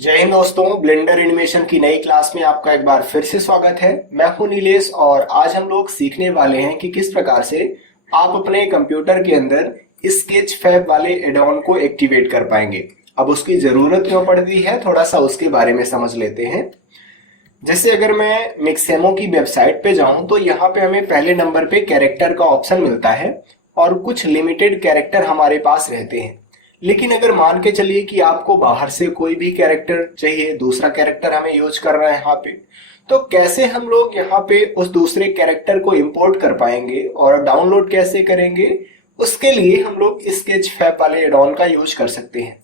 जय हिंद दोस्तों, blender animation की नई क्लास में आपका एक बार फिर से स्वागत है। मैं हूं नीलेश और आज हम लोग सीखने वाले हैं कि किस प्रकार से आप अपने कंप्यूटर के अंदर स्केच फैब वाले एडॉन को एक्टिवेट कर पाएंगे। अब उसकी जरूरत क्यों पड़ती है, थोड़ा सा उसके बारे में समझ लेते हैं। जैसे अगर मैं मिक्सेमो की वेबसाइट पे जाऊं तो यहाँ पे हमें पहले नंबर पे कैरेक्टर का ऑप्शन मिलता है और कुछ लिमिटेड कैरेक्टर हमारे पास रहते हैं। लेकिन अगर मान के चलिए कि आपको बाहर से कोई भी कैरेक्टर चाहिए, दूसरा कैरेक्टर हमें यूज करना है यहाँ पे, तो कैसे हम लोग यहाँ पे उस दूसरे कैरेक्टर को इंपोर्ट कर पाएंगे और डाउनलोड कैसे करेंगे, उसके लिए हम लोग स्केच फैब वाले एडॉन का यूज कर सकते हैं।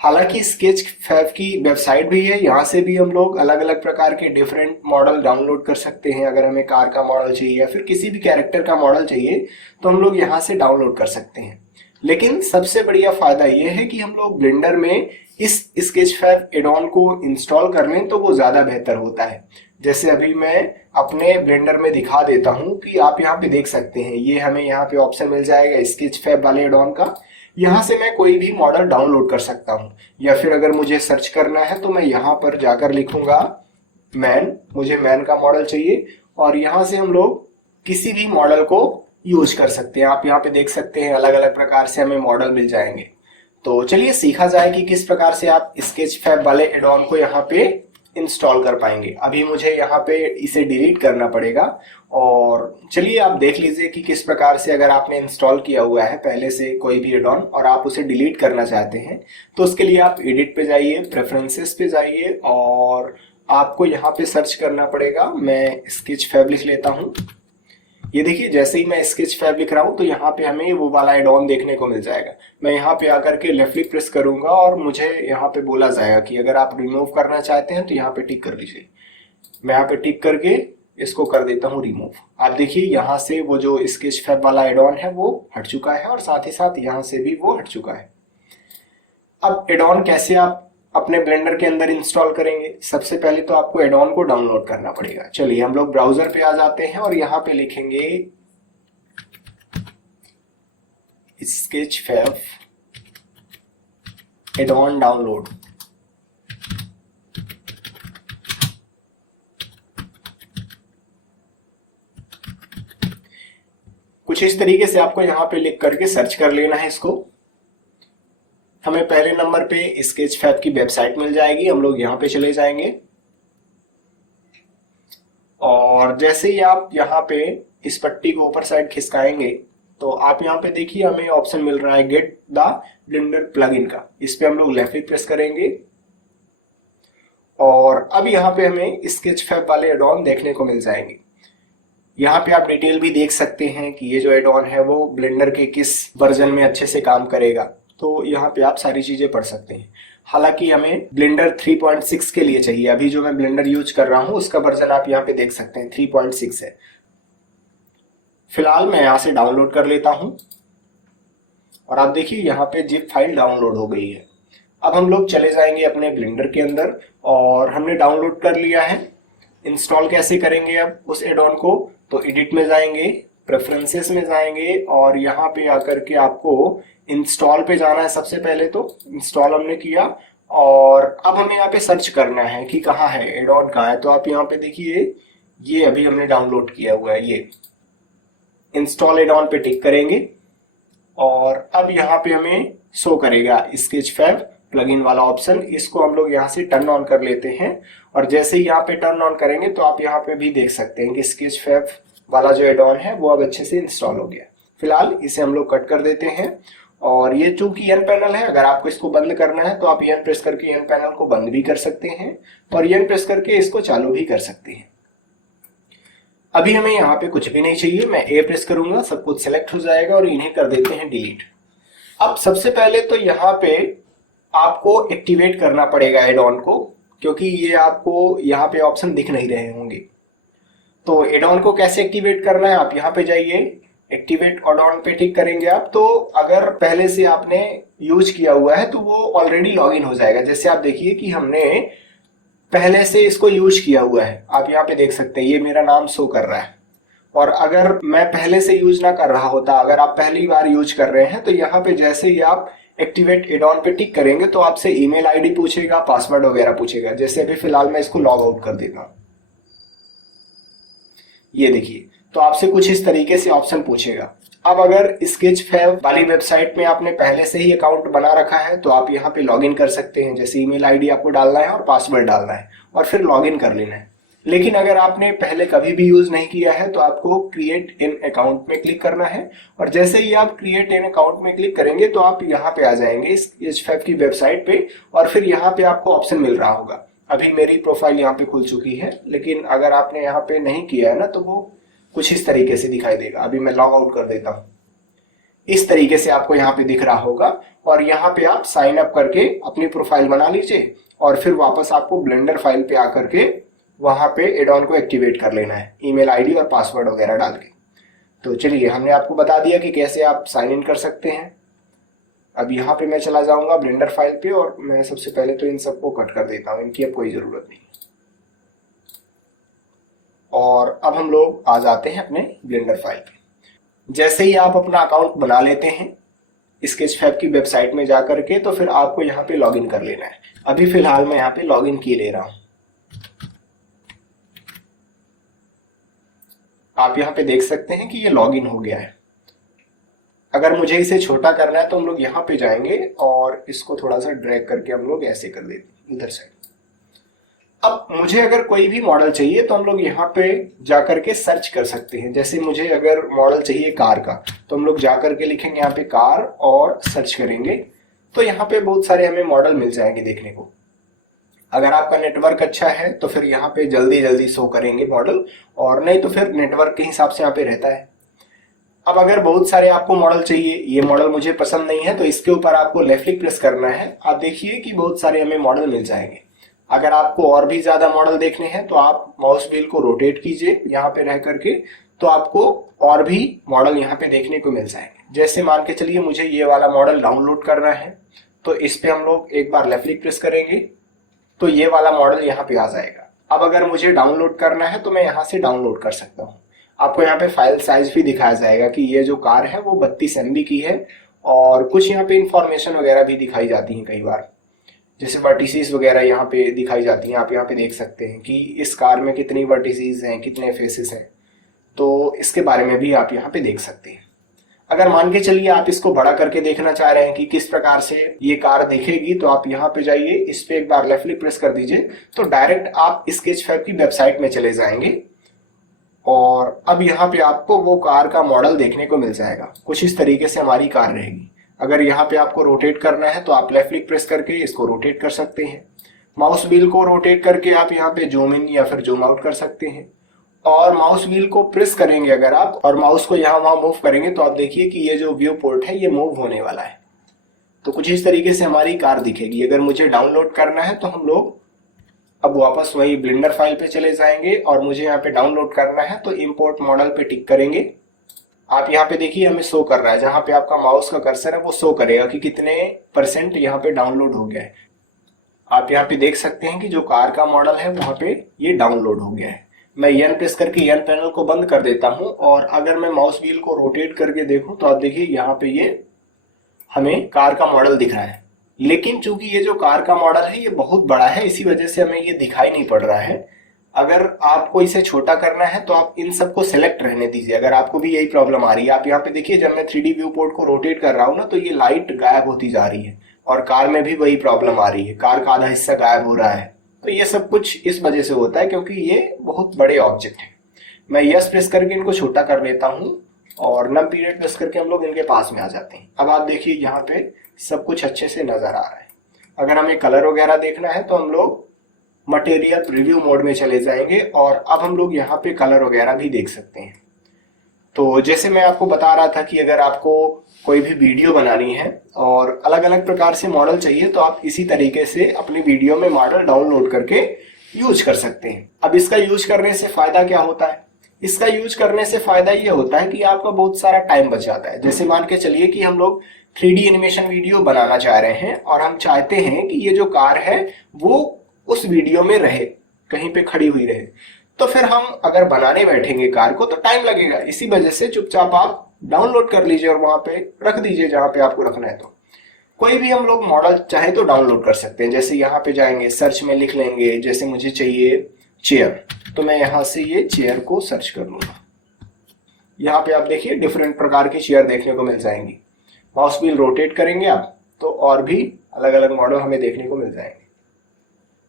हालांकि स्केच फैब की वेबसाइट भी है, यहाँ से भी हम लोग अलग अलग प्रकार के डिफरेंट मॉडल डाउनलोड कर सकते हैं। अगर हमें कार का मॉडल चाहिए या फिर किसी भी कैरेक्टर का मॉडल चाहिए तो हम लोग यहाँ से डाउनलोड कर सकते हैं। लेकिन सबसे बढ़िया फायदा यह है कि हम लोग ब्लेंडर में इस स्केच फैब एडॉन को इंस्टॉल कर लें तो वो ज्यादा बेहतर होता है। जैसे अभी मैं अपने ब्लेंडर में दिखा देता हूं कि आप यहाँ पे देख सकते हैं, ये हमें यहाँ पे ऑप्शन मिल जाएगा स्केच फैब वाले एडॉन का। यहाँ से मैं कोई भी मॉडल डाउनलोड कर सकता हूँ, या फिर अगर मुझे सर्च करना है तो मैं यहाँ पर जाकर लिखूंगा मैन, मुझे मैन का मॉडल चाहिए और यहाँ से हम लोग किसी भी मॉडल को यूज कर सकते हैं। आप यहाँ पे देख सकते हैं अलग अलग प्रकार से हमें मॉडल मिल जाएंगे। तो चलिए सीखा जाए कि किस प्रकार से आप स्केच फैब वाले एडॉन को यहाँ पे इंस्टॉल कर पाएंगे। अभी मुझे यहाँ पे इसे डिलीट करना पड़ेगा और चलिए आप देख लीजिए कि किस प्रकार से अगर आपने इंस्टॉल किया हुआ है पहले से कोई भी एडॉन और आप उसे डिलीट करना चाहते हैं तो उसके लिए आप एडिट पे जाइए, प्रेफरेंसेस पे जाइए और आपको यहाँ पे सर्च करना पड़ेगा। मैं स्केच फैब लिख लेता हूँ। ये देखिए, जैसे ही मैं स्केच फैब लिख रहा हूं तो यहाँ पे हमें वो वाला एडॉन देखने को मिल जाएगा। मैं यहाँ पे आकर के लेफ्ट क्लिक प्रेस करूंगा और मुझे यहाँ पे बोला जाएगा कि अगर आप रिमूव करना चाहते हैं तो यहाँ पे टिक कर लीजिए। मैं यहाँ पे टिक करके इसको कर देता हूँ रिमूव। आप देखिए यहाँ से वो जो स्केच फैब वाला एडॉन है वो हट चुका है और साथ ही साथ यहाँ से भी वो हट चुका है। अब एडॉन कैसे आप अपने ब्लेंडर के अंदर इंस्टॉल करेंगे? सबसे पहले तो आपको एडॉन को डाउनलोड करना पड़ेगा। चलिए हम लोग ब्राउजर पे आ जाते हैं और यहाँ पे लिखेंगे स्केच फैब एडॉन डाउनलोड। कुछ इस तरीके से आपको यहाँ पे लिख करके सर्च कर लेना है इसको। हमें पहले नंबर पे स्केच फैब की वेबसाइट मिल जाएगी, हम लोग यहाँ पे चले जाएंगे और जैसे ही आप यहाँ पे इस पट्टी को ऊपर साइड खिसकाएंगे तो आप यहाँ पे देखिए हमें ऑप्शन मिल रहा है गेट द ब्लेंडर प्लगइन का। इस पे हम लोग लेफ्ट क्लिक प्रेस करेंगे और अब यहाँ पे हमें स्केच फैब वाले एडॉन देखने को मिल जाएंगे। यहाँ पे आप डिटेल भी देख सकते हैं कि ये जो एडॉन है वो ब्लेंडर के किस वर्जन में अच्छे से काम करेगा, तो यहाँ पे आप सारी चीजें पढ़ सकते हैं। हालांकि हमें ब्लेंडर 3.6 के लिए चाहिए। अभी जो मैं ब्लेंडर यूज कर रहा हूं उसका वर्जन आप यहाँ पे देख सकते हैं 3.6 है। फिलहाल मैं यहाँ से डाउनलोड कर लेता हूं और आप देखिए यहाँ पे जिप फाइल डाउनलोड हो गई है। अब हम लोग चले जाएंगे अपने ब्लेंडर के अंदर और हमने डाउनलोड कर लिया है। इंस्टॉल कैसे करेंगे अब उस एडॉन को? तो एडिट में जाएंगे, प्रेफरेंसेस में जाएंगे और यहाँ पे आकर के आपको इंस्टॉल पे जाना है। सबसे पहले तो इंस्टॉल हमने किया और अब हमें यहाँ पे सर्च करना है कि कहाँ है एडॉन, कहाँ है। तो आप यहाँ पे देखिए ये अभी हमने डाउनलोड किया हुआ है, ये इंस्टॉल एडॉन पे टिक करेंगे और अब यहाँ पे हमें शो करेगा स्केच फैब प्लगइन वाला ऑप्शन। इसको हम लोग यहाँ से टर्न ऑन कर लेते हैं और जैसे ही यहाँ पे टर्न ऑन करेंगे तो आप यहाँ पे भी देख सकते हैं कि स्केच फैब वाला जो एडॉन है वो अब अच्छे से इंस्टॉल हो गया। फिलहाल इसे हम लोग कट कर देते हैं और ये चूंकि एन पैनल है, अगर आपको इसको बंद करना है तो आप एन प्रेस करके एन पैनल को बंद भी कर सकते हैं और एन प्रेस करके इसको चालू भी कर सकते हैं। अभी हमें यहाँ पे कुछ भी नहीं चाहिए, मैं ए प्रेस करूंगा, सब कुछ सिलेक्ट हो जाएगा और इन्हें कर देते हैं डिलीट। अब सबसे पहले तो यहाँ पे आपको एक्टिवेट करना पड़ेगा एडॉन को, क्योंकि ये आपको यहाँ पे ऑप्शन दिख नहीं रहे होंगे। तो एडॉन को कैसे एक्टिवेट करना है, आप यहाँ पे जाइए, एक्टिवेट एडॉन पे टिक करेंगे आप। तो अगर पहले से आपने यूज किया हुआ है तो वो ऑलरेडी लॉगिन हो जाएगा। जैसे आप देखिए कि हमने पहले से इसको यूज किया हुआ है, आप यहाँ पे देख सकते हैं ये मेरा नाम शो कर रहा है। और अगर मैं पहले से यूज ना कर रहा होता, अगर आप पहली बार यूज कर रहे हैं तो यहाँ पे जैसे ही आप एक्टिवेट एड ऑन पे टिक करेंगे तो आपसे ईमेल आईडी पूछेगा, पासवर्ड वगैरह पूछेगा। जैसे अभी फिलहाल मैं इसको लॉग आउट कर देता हूँ, ये देखिए, तो आपसे कुछ इस तरीके से ऑप्शन पूछेगा। अब अगर स्केचफैब वाली वेबसाइट में आपने पहले से ही अकाउंट बना रखा है तो आप यहाँ पे लॉगिन कर सकते हैं। जैसे ईमेल आईडी आपको डालना है और पासवर्ड डालना है और फिर लॉगिन कर लेना है। लेकिन अगर आपने पहले कभी भी यूज नहीं किया है तो आपको क्रिएट इन अकाउंट में क्लिक करना है और जैसे ही आप क्रिएट इन अकाउंट में क्लिक करेंगे तो आप यहाँ पे आ जाएंगे स्केचफैब की वेबसाइट पे और फिर यहाँ पे आपको ऑप्शन मिल रहा होगा। अभी मेरी प्रोफाइल यहाँ पे खुल चुकी है, लेकिन अगर आपने यहाँ पे नहीं किया है ना तो वो कुछ इस तरीके से दिखाई देगा। अभी मैं लॉग आउट कर देता हूँ, इस तरीके से आपको यहाँ पे दिख रहा होगा और यहाँ पे आप साइन अप करके अपनी प्रोफाइल बना लीजिए और फिर वापस आपको ब्लेंडर फाइल पे आकर के वहां पे एड ऑन को एक्टिवेट कर लेना है ईमेल आईडी और पासवर्ड वगैरह डाल के। तो चलिए, हमने आपको बता दिया कि कैसे आप साइन इन कर सकते हैं। अब यहाँ पे मैं चला जाऊंगा ब्लेंडर फाइल पे और मैं सबसे पहले तो इन सबको कट कर देता हूँ, इनकी अब कोई जरूरत नहीं। और अब हम लोग आ जाते हैं अपने ब्लेंडर फाइल पे। जैसे ही आप अपना अकाउंट बना लेते हैं स्केचफैब की वेबसाइट में जाकर के तो फिर आपको यहाँ पे लॉगिन कर लेना है। अभी फिलहाल मैं यहाँ पे लॉगिन किए ले रहा हूँ। आप यहाँ पे देख सकते हैं कि ये लॉगिन हो गया है। अगर मुझे इसे छोटा करना है तो हम लोग यहाँ पे जाएंगे और इसको थोड़ा सा ड्रैग करके हम लोग ऐसे कर देते हैं इधर साइड। अब मुझे अगर कोई भी मॉडल चाहिए तो हम लोग यहाँ पे जाकर के सर्च कर सकते हैं। जैसे मुझे अगर मॉडल चाहिए कार का तो हम लोग जाकर के लिखेंगे यहाँ पे कार और सर्च करेंगे तो यहाँ पे बहुत सारे हमें मॉडल मिल जाएंगे देखने को। अगर आपका नेटवर्क अच्छा है तो फिर यहाँ पे जल्दी जल्दी शो करेंगे मॉडल, और नहीं तो फिर नेटवर्क के हिसाब से यहाँ पे रहता है। अब अगर बहुत सारे आपको मॉडल चाहिए, ये मॉडल मुझे पसंद नहीं है, तो इसके ऊपर आपको लेफ्ट क्लिक प्रेस करना है। आप देखिए कि बहुत सारे हमें मॉडल मिल जाएंगे। अगर आपको और भी ज्यादा मॉडल देखने हैं तो आप माउस व्हील को रोटेट कीजिए यहाँ पे रह करके, तो आपको और भी मॉडल यहाँ पे देखने को मिल जाएंगे। जैसे मान के चलिए मुझे ये वाला मॉडल डाउनलोड करना है तो इस पे हम लोग एक बार लेफ्ट क्लिक प्रेस करेंगे तो ये वाला मॉडल यहाँ पे आ जाएगा। अब अगर मुझे डाउनलोड करना है तो मैं यहाँ से डाउनलोड कर सकता हूँ। आपको यहाँ पे फाइल साइज भी दिखाया जाएगा कि ये जो कार है वो 32 MB की है और कुछ यहाँ पे इंफॉर्मेशन वगैरह भी दिखाई जाती है कई बार, जैसे वर्टिसेस वगैरह यहाँ पे दिखाई जाती हैं। आप यहाँ पे देख सकते हैं कि इस कार में कितनी वर्टिसेस हैं, कितने फेसेस हैं, तो इसके बारे में भी आप यहाँ पे देख सकते हैं। अगर मान के चलिए आप इसको बड़ा करके देखना चाह रहे हैं कि किस प्रकार से ये कार दिखेगी तो आप यहाँ पे जाइए, इस पे एक बार लेफ्ट क्लिक प्रेस कर दीजिए तो डायरेक्ट आप स्केचफैब की वेबसाइट में चले जाएंगे और अब यहाँ पे आपको वो कार का मॉडल देखने को मिल जाएगा। कुछ इस तरीके से हमारी कार रहेगी। अगर यहाँ पे आपको रोटेट करना है तो आप लेफ्ट क्लिक प्रेस करके इसको रोटेट कर सकते हैं। माउस व्हील को रोटेट करके आप यहाँ पे जूम इन या फिर जूम आउट कर सकते हैं। और माउस व्हील को प्रेस करेंगे अगर आप और माउस को यहाँ वहां मूव करेंगे तो आप देखिए कि ये जो व्यू पोर्ट है ये मूव होने वाला है। तो कुछ इस तरीके से हमारी कार दिखेगी। अगर मुझे डाउनलोड करना है तो हम लोग अब वापस वही ब्लेंडर फाइल पे चले जाएंगे और मुझे यहाँ पे डाउनलोड करना है तो इंपोर्ट मॉडल पे टिक करेंगे। आप यहाँ पे देखिए हमें शो कर रहा है, जहां पे आपका माउस का कर्सर है वो शो करेगा कि कितने % यहाँ पे डाउनलोड हो गया है। आप यहाँ पे देख सकते हैं कि जो कार का मॉडल है वहां पे ये डाउनलोड हो गया है। मैं एन प्रेस करके एन पैनल को बंद कर देता हूं और अगर मैं माउस व्हील को रोटेट करके देखूं तो आप देखिए यहाँ पे ये हमें कार का मॉडल दिख रहा है। लेकिन चूंकि ये जो कार का मॉडल है ये बहुत बड़ा है, इसी वजह से हमें ये दिखाई नहीं पड़ रहा है। अगर आपको इसे छोटा करना है तो आप इन सबको सेलेक्ट रहने दीजिए। अगर आपको भी यही प्रॉब्लम आ रही है, आप यहाँ पे देखिए जब मैं 3D व्यू पोर्ट को रोटेट कर रहा हूँ ना तो ये लाइट गायब होती जा रही है और कार में भी वही प्रॉब्लम आ रही है, कार का आधा हिस्सा गायब हो रहा है। तो ये सब कुछ इस वजह से होता है क्योंकि ये बहुत बड़े ऑब्जेक्ट है। मैं यस प्रेस करके इनको छोटा कर लेता हूँ और नम पीरियड प्रेस करके हम लोग इनके पास में आ जाते हैं। अब आप देखिए यहाँ पे सब कुछ अच्छे से नजर आ रहा है। अगर हमें कलर वगैरह देखना है तो हम लोग मटेरियल प्रीव्यू मोड में चले जाएंगे और अब हम लोग यहाँ पे कलर वगैरह भी देख सकते हैं। तो जैसे मैं आपको बता रहा था कि अगर आपको कोई भी वीडियो बनानी है और अलग अलग प्रकार से मॉडल चाहिए तो आप इसी तरीके से अपनी वीडियो में मॉडल डाउनलोड करके यूज कर सकते हैं। अब इसका यूज करने से फायदा क्या होता है? इसका यूज करने से फायदा ये होता है कि आपका बहुत सारा टाइम बच जाता है। जैसे मान के चलिए कि हम लोग 3D एनिमेशन वीडियो बनाना चाह रहे हैं और हम चाहते हैं कि ये जो कार है वो उस वीडियो में रहे, कहीं पे खड़ी हुई रहे, तो फिर हम अगर बनाने बैठेंगे कार को तो टाइम लगेगा। इसी वजह से चुपचाप आप डाउनलोड कर लीजिए और वहां पे रख दीजिए जहां पे आपको रखना है। तो कोई भी हम लोग मॉडल चाहे तो डाउनलोड कर सकते हैं। जैसे यहाँ पे जाएंगे, सर्च में लिख लेंगे, जैसे मुझे चाहिए चेयर, तो मैं यहाँ से ये चेयर को सर्च कर लूंगा। यहाँ पे आप देखिए डिफरेंट प्रकार की चेयर देखने को मिल जाएंगी। माउस व्हील रोटेट करेंगे आप तो और भी अलग अलग मॉडल हमें देखने को मिल जाएंगे।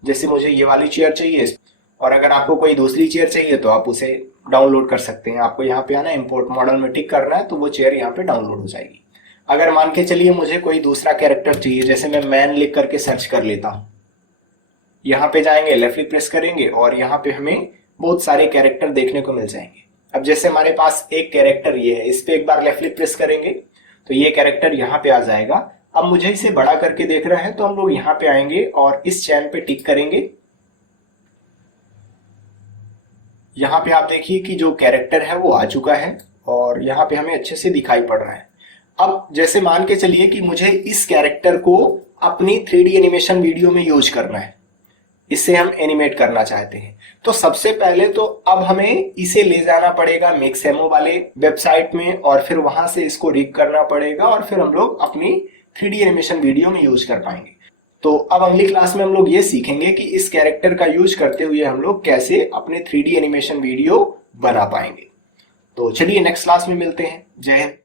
जैसे मुझे ये वाली चेयर चाहिए, और अगर आपको कोई दूसरी चेयर चाहिए तो आप उसे डाउनलोड कर सकते हैं। आपको यहाँ पे आना, इंपोर्ट मॉडल में टिक करना है, तो वो चेयर यहाँ पे डाउनलोड हो जाएगी। अगर मान के चलिए मुझे कोई दूसरा कैरेक्टर चाहिए, जैसे मैं मैन लिख करके सर्च कर लेता हूँ। यहाँ पे जाएंगे, लेफ्ट क्लिक प्रेस करेंगे और यहाँ पे हमें बहुत सारे कैरेक्टर देखने को मिल जाएंगे। अब जैसे हमारे पास एक कैरेक्टर ये है, इस पे एक बार लेफ्ट क्लिक प्रेस करेंगे तो ये कैरेक्टर यहाँ पे आ जाएगा। अब मुझे इसे बड़ा करके देखना है तो हम लोग यहाँ पे आएंगे और इस चैन पे टिक करेंगे। यहाँ पे आप देखिए कि जो कैरेक्टर है वो आ चुका है और यहाँ पे हमें अच्छे से दिखाई पड़ रहा है। अब जैसे मान के चलिए कि मुझे इस कैरेक्टर को अपनी 3D एनिमेशन वीडियो में यूज करना है, इसे हम एनिमेट करना चाहते हैं, तो सबसे पहले तो अब हमें इसे ले जाना पड़ेगा मिक्सएमो वाले वेबसाइट में और फिर वहां से इसको रिग करना पड़ेगा और फिर हम लोग अपनी 3D एनिमेशन वीडियो में यूज कर पाएंगे। तो अब अगली क्लास में हम लोग ये सीखेंगे कि इस कैरेक्टर का यूज करते हुए हम लोग कैसे अपने 3D एनिमेशन वीडियो बना पाएंगे। तो चलिए नेक्स्ट क्लास में मिलते हैं। जय हिंद।